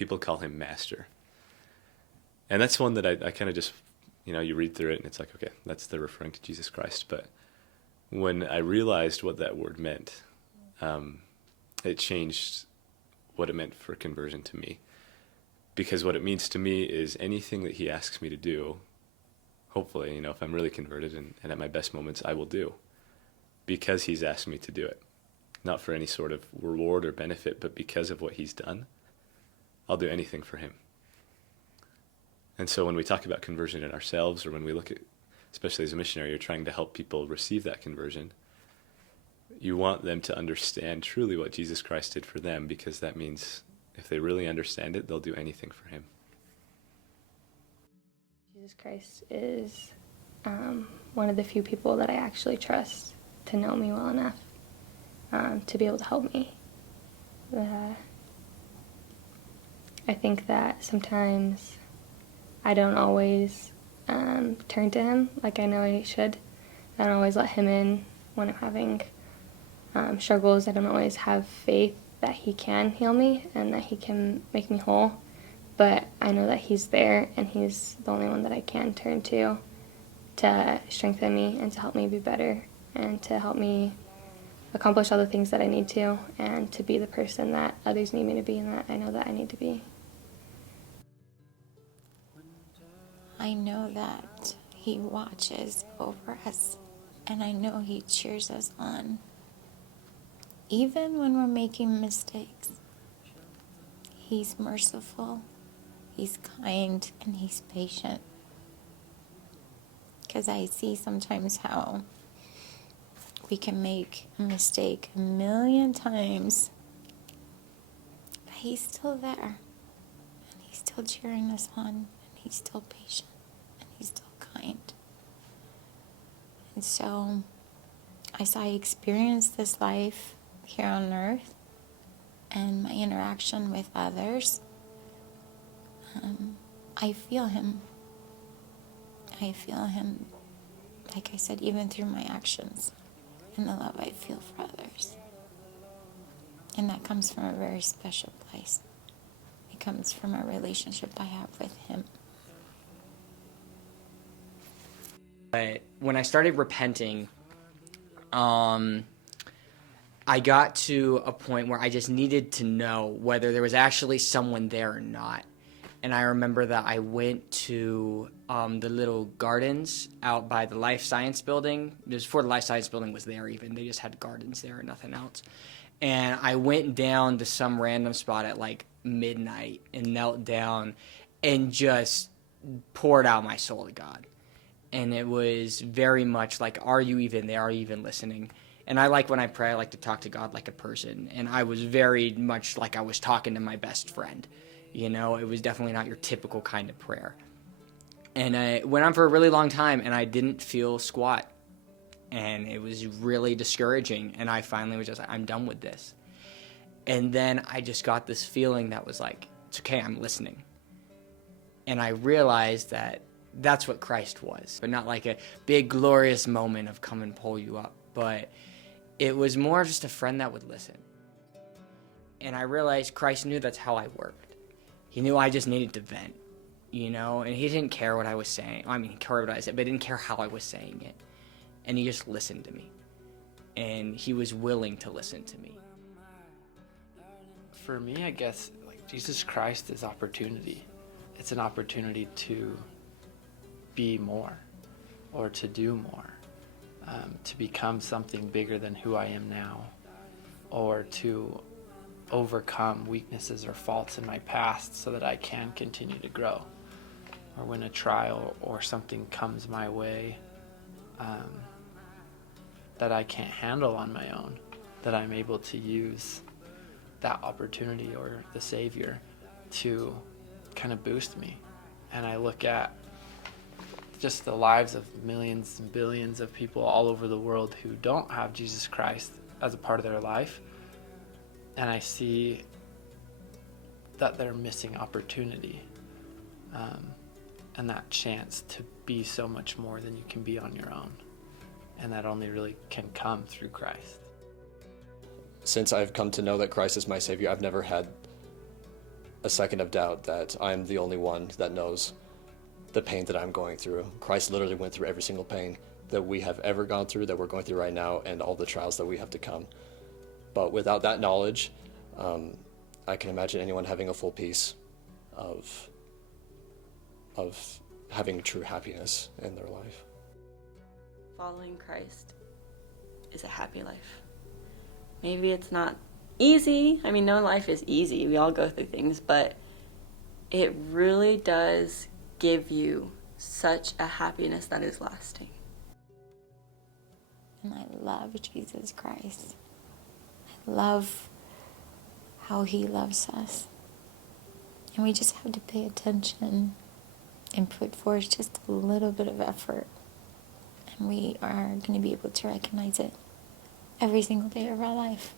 people call him Master. And that's one that I kind of just, you read through it and it's like, okay, they're referring to Jesus Christ. But when I realized what that word meant, it changed what it meant for conversion to me. Because what it means to me is anything that he asks me to do, hopefully, if I'm really converted and at my best moments, I will do. Because he's asked me to do it. Not for any sort of reward or benefit, but because of what he's done, I'll do anything for him. And so when we talk about conversion in ourselves, or when we look at, especially as a missionary, you're trying to help people receive that conversion, you want them to understand truly what Jesus Christ did for them, because that means if they really understand it, they'll do anything for him. Jesus Christ is one of the few people that I actually trust to know me well enough to be able to help me. I think that sometimes I don't always turn to him like I know I should. I don't always let him in when I'm having struggles. I don't always have faith that he can heal me and that he can make me whole. But I know that he's there, and he's the only one that I can turn to strengthen me and to help me be better and to help me accomplish all the things that I need to, and to be the person that others need me to be and that I know that I need to be. I know that he watches over us, and I know he cheers us on, even when we're making mistakes. He's merciful, he's kind, and he's patient. Because I see sometimes how we can make a mistake 1,000,000 times, but he's still there, and he's still cheering us on, and he's still patient, and he's still kind. And so, as I experience this life here on earth and my interaction with others, I feel him. I feel him, like I said, even through my actions and the love I feel for others. And that comes from a very special place. It comes from a relationship I have with him. But when I started repenting, I got to a point where I just needed to know whether there was actually someone there or not. And I remember that I went to the little gardens out by the Life Science Building. It was before the Life Science Building was there even. They just had gardens there and nothing else. And I went down to some random spot at like midnight and knelt down and just poured out my soul to God. And it was very much like, are you even there? Are you even listening? And I like when I pray, I like to talk to God like a person. And I was very much like I was talking to my best friend. It was definitely not your typical kind of prayer. And I went on for a really long time, and I didn't feel squat. And it was really discouraging. And I finally was just like, I'm done with this. And then I just got this feeling that was like, it's okay, I'm listening. And I realized that that's what Christ was. But not like a big, glorious moment of come and pull you up. But it was more just a friend that would listen. And I realized Christ knew that's how I worked. He knew I just needed to vent, and he didn't care what I was saying. I mean, he cared what I said, but he didn't care how I was saying it. And he just listened to me. And he was willing to listen to me. For me, I guess, Jesus Christ is opportunity. It's an opportunity to be more, or to do more, to become something bigger than who I am now, or to overcome weaknesses or faults in my past so that I can continue to grow. Or when a trial or something comes my way that I can't handle on my own, that I'm able to use that opportunity or the Savior to kind of boost me. And I look at just the lives of millions and billions of people all over the world who don't have Jesus Christ as a part of their life, and I see that they're missing opportunity and that chance to be so much more than you can be on your own. And that only really can come through Christ. Since I've come to know that Christ is my Savior, I've never had a second of doubt that I'm the only one that knows the pain that I'm going through. Christ literally went through every single pain that we have ever gone through, that we're going through right now, and all the trials that we have to come. But without that knowledge, I can imagine anyone having a full peace of having true happiness in their life. Following Christ is a happy life. Maybe it's not easy. I mean, no life is easy. We all go through things, but it really does give you such a happiness that is lasting. And I love Jesus Christ. I love how he loves us. And we just have to pay attention and put forth just a little bit of effort. And we are going to be able to recognize it every single day of our life.